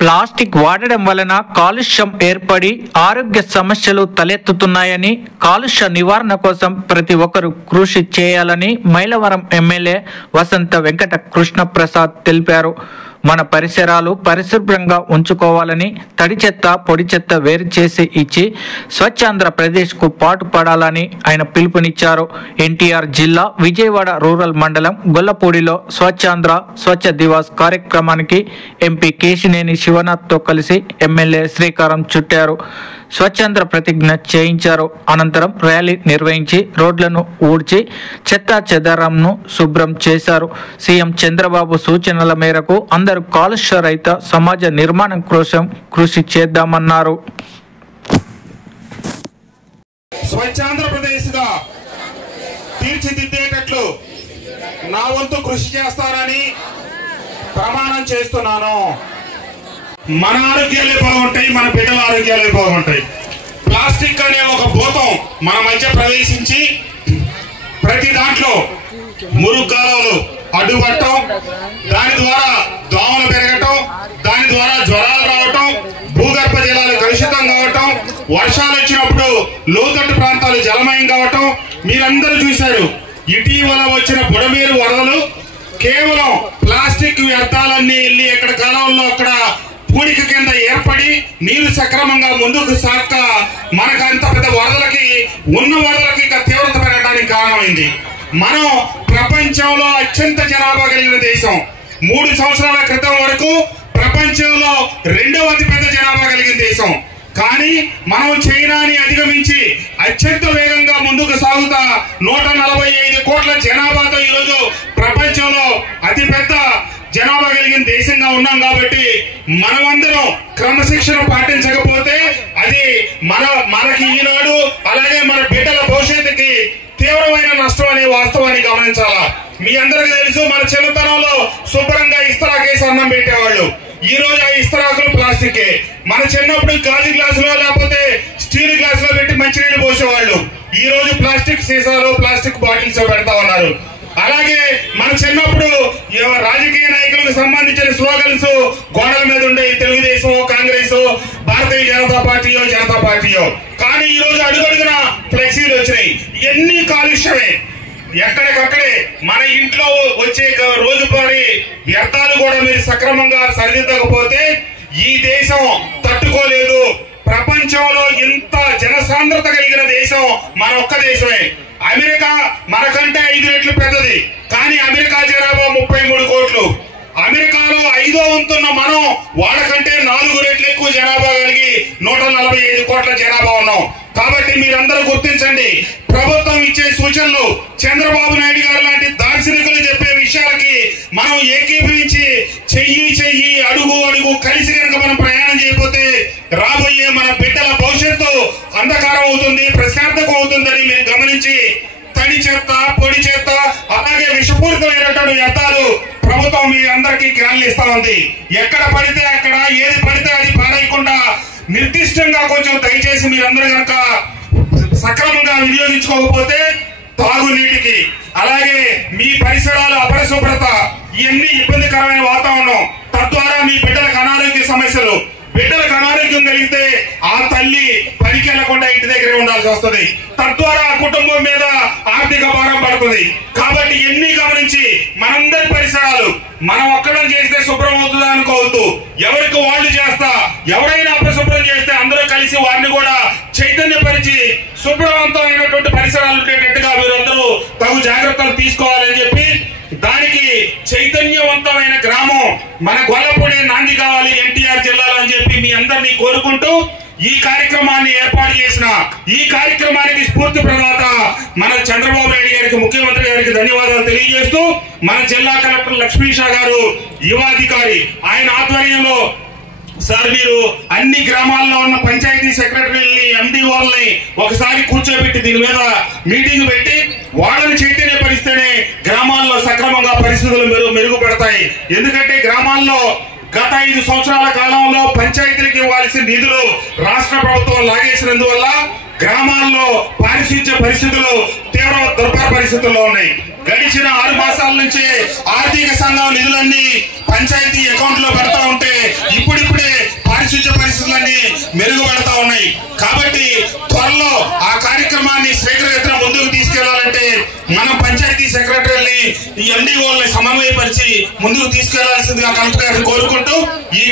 Plastic వాడడం వలన కాలుష్యం ఏర్పడి ఆరోగ్య సమస్యలు తలెత్తుతున్నాయని, కాలుష్య నివారణ కోసం ప్రతి ఒక్కరూ కృషి చేయాలని మైలవరం ఎమ్మెల్యే వసంత వెంకట కృష్ణ ప్రసాద్ తెలిపారు. మన పరిసరాలు పరిశుభ్రంగా ఉంచుకోవాలని, తడి చెత్త పొడి చెత్త వేరు చేసి ఇచ్చి స్వచ్ఛాంధ్రప్రదేశ్కు పాటుపడాలని ఆయన పిలుపునిచ్చారు. ఎన్టీఆర్ జిల్లా విజయవాడ రూరల్ మండలం గొల్లపూడిలో స్వచ్ఛాంధ్ర స్వచ్ఛ దివాస్ కార్యక్రమానికి ఎంపీ కేశినేని శివనాథ్తో కలిసి ఎమ్మెల్యే శ్రీకారం చుట్టారు. స్వచ్ఛాంధ్ర ప్రతిజ్ఞ చేయించారు. అనంతరం ర్యాలీ నిర్వహించి రోడ్లను ఊడ్చి చెత్తా చెదారంను శుభ్రం చేశారు. సీఎం చంద్రబాబు సూచనల మేరకు అందరూ కాలుష్య రహిత సమాజ నిర్మాణం కోసం కృషి చేద్దామన్నారు. స్వచ్ఛాంధ్రప్రదేశ్గా తీర్చిదిద్దేటట్లు నా వంతు కృషి చేస్తానని ప్రమాణం చేస్తున్నాను. మన ఆరోగ్యాలే బాగుంటాయి, మన బిడ్డల ఆరోగ్యాలే బాగుంటాయి. ప్లాస్టిక్ అనే ఒక భూతం మన మధ్య ప్రవేశించి ప్రతి దాంట్లో మురుగు కాలువలు అడ్డుపట్టడం, దాని ద్వారా దోమలు పెరగటం, దాని ద్వారా జ్వరాలు రావటం, భూగర్భ జలాలు కలుషితం కావటం, వర్షాలు వచ్చినప్పుడు లోతట్టు ప్రాంతాలు జలమయం కావటం మీరందరూ చూశారు. ఇటీవల వచ్చిన బుడమేరు వరదలు కేవలం ప్లాస్టిక్ వ్యర్థాలన్నీ వెళ్ళి ఎక్కడ కాలంలో అక్కడ పూడిక కింద ఏర్పడి నీరు సక్రమంగా ముందుకు సాక్క మనకు అంత పెద్ద వరదలకి ఉన్న వరదలకి ఇక తీవ్రత పెరగడానికి కారణమైంది. మనం ప్రపంచంలో అత్యంత జనాభా కలిగిన దేశం. 3 సంవత్సరాల క్రితం వరకు ప్రపంచంలో 2వ అతిపెద్ద జనాభా కలిగిన దేశం. కానీ మనం చైనాని అధిగమించి అత్యంత వేగంగా ముందుకు సాగుతా 145 కోట్ల జనాభాతో ఈరోజు ప్రపంచంలో అతిపెద్ద జనాభా కలిగిన దేశంగా ఉన్నాం. కాబట్టి మనమందరం క్రమశిక్షణ పాటించకపోతే అది మనకి ఈనాడు అలాగే మన బిడ్డల భవిష్యత్తుకి తీవ్రమైన నష్టం అనే వాస్తవాన్ని గమనించాలా. మీ అందరికీ తెలుసు, మన చిన్నతనంలో శుభ్రంగా ఇస్తరాకేసి అన్నం పెట్టేవాళ్ళు. ఈ రోజు ఆ ఇస్తరాకులు ప్లాస్టికే. మన చిన్నప్పుడు గాజు గ్లాసులో లేకపోతే స్టీల్ గ్లాసులో పెట్టి మంచినీళ్ళు పోసేవాళ్ళు. ఈ రోజు ప్లాస్టిక్ సీసాలు ప్లాస్టిక్ బాటిల్స్ పెడతా ఉన్నారు. అలాగే మన చిన్నప్పుడు రాజకీయ నాయకులకు సంబంధించిన స్లోగన్స్ గోడల మీద ఉండే, తెలుగుదేశం, కాంగ్రెస్, భారతీయ జనతా పార్టీయో. కానీ ఈ రోజు అడుగడుగున ఫ్లెక్సీలు వచ్చినాయి. ఇవన్నీ కాలుష్యమే. ఎక్కడికక్కడే మన ఇంట్లో వచ్చే రోజువారీ వ్యర్థాలు కూడా మీరు సక్రమంగా సరిదిద్దకపోతే ఈ దేశం తట్టుకోలేదు. ప్రపంచంలో ఇంత జనసాంద్రత కలిగిన దేశం మన ఒక్క దేశమే. అమెరికా మనకంటే 5 రెట్లు పెద్దది, కానీ అమెరికా జనాభా 33 కోట్లు. అమెరికాలో 5వ వంతున్న మనం వాళ్ళకంటే 4 రెట్లు ఎక్కువ జనాభా కలిగి 145 కోట్ల జనాభా ఉన్నాం. కాబట్టి మీరందరూ గుర్తించండి, ప్రభుత్వం ఇచ్చే సూచనలు, చంద్రబాబు నాయుడు గారు లాంటి దార్శనికులు చెప్పే విషయాలకి మనం ఏకీభవించి చెయ్యి అడుగు కలిసి కనుక మనం ప్రయాణం చేయకపోతే రాబోయే మన బిడ్డల భవిష్యత్తు అంధకారం అవుతుంది, ప్రశాంతకం అవుతుందని మీరు గమనించి తడి చెత్త పొడి చెత్త అలాగే విషపూరితమైనటువంటి వ్యర్థాలు ప్రభుత్వం మీ అందరికీ గ్యాన్లు ఇస్తా ఉంది. ఎక్కడ పడితే అక్కడ ఏది పడితే అది పారేయకుండా నిర్దిష్టంగా కొంచెం దయచేసి మీరందరూ కనుక సక్రమంగా వినియోగించుకోకపోతే తాగునీటికి అలాగే మీ పరిసరాల అపరిశుభ్రత ఇవన్నీ ఇబ్బందికరమైన వాతావరణం, తద్వారా మీ బిడ్డలకు అనారోగ్య సమస్యలు. బిడ్డలకు అనారోగ్యం కలిగితే ఆ తల్లి పనికి వెళ్లకుండా ఇంటి దగ్గరే ఉండాల్సి వస్తుంది. తద్వారా కుటుంబం మీద ఆర్థిక భారం పడుతుంది. కాబట్టి ఎన్ని గమనించి మనందరి పరిసరాలు మనం ఒక్కడం చేస్తే శుభ్రం అవుతుందా అనుకోవద్దు. ఎవరికి వాళ్ళు చేస్తా, ఎవరైనా అపశుభ్రం చేస్తే అందరూ కలిసి వారిని కూడా చైతన్యపరిచి శుభ్రవంతమైనటువంటి పరిసరాలు ఉండేటట్టుగా మీరందరూ తగు జాగ్రత్తలు తీసుకోవాలని చెప్పి, దానికి చైతన్యవంతమైన గ్రామం మన గొల్లపూడి నాంది కావాలి ఎన్టీఆర్ జిల్లాలో అని చెప్పి మీ అందరినీ కోరుకుంటూ ఈ కార్యక్రమాన్ని ఏర్పాటు చేసిన ఈ కార్యక్రమానికి స్ఫూర్తి ప్రదాత మన చంద్రబాబు నాయుడు గారికి, ముఖ్యమంత్రి గారికి ధన్యవాదాలు తెలియజేస్తూ, మన జిల్లా కలెక్టర్ లక్ష్మీషా గారు యువాధికారి, ఆయన ఆధ్వర్యంలో సార్ మీరు అన్ని గ్రామాల్లో ఉన్న పంచాయతీ సెక్రటరీని, ఎండిఓల్ని ఒకసారి కూర్చోబెట్టి దీని మీద మీటింగ్ పెట్టి వాళ్ళని చైతన్యపరిస్తేనే గ్రామాల్లో సక్రమంగా పరిస్థితులు మెరుగుపడతాయి. ఎందుకంటే గ్రామాల్లో గత 5 సంవత్సరాల కాలంలో పంచాయతీలకు ఇవ్వాల్సిన నిధులు రాష్ట్ర ప్రభుత్వం లాగేసినందువల్ల గ్రామాల్లో పారిశుధ్య పరిస్థితులు తీవ్ర దుర్భర పరిస్థితుల్లో ఉన్నాయి. గడిచిన 6 మాసాల నుంచి ఆర్థిక సంఘం నిధులన్నీ పంచాయతీ అకౌంట్ లో పెడతా ఉంటే ఇప్పుడిప్పుడే మెరుగుపడతా ఉన్నాయి. కాబట్టి త్వరలో ఆ కార్యక్రమాన్ని శీఘ్రగతిన ముందుకు తీసుకెళ్లాలంటే మనం పంచాయతీ సెక్రటరీని ఈ ఎండిఓల్ని సమన్వయపరిచి ముందుకు తీసుకెళ్లాల్సిందిగా కలెక్టర్ గారిని కోరుకుంటూ ఈ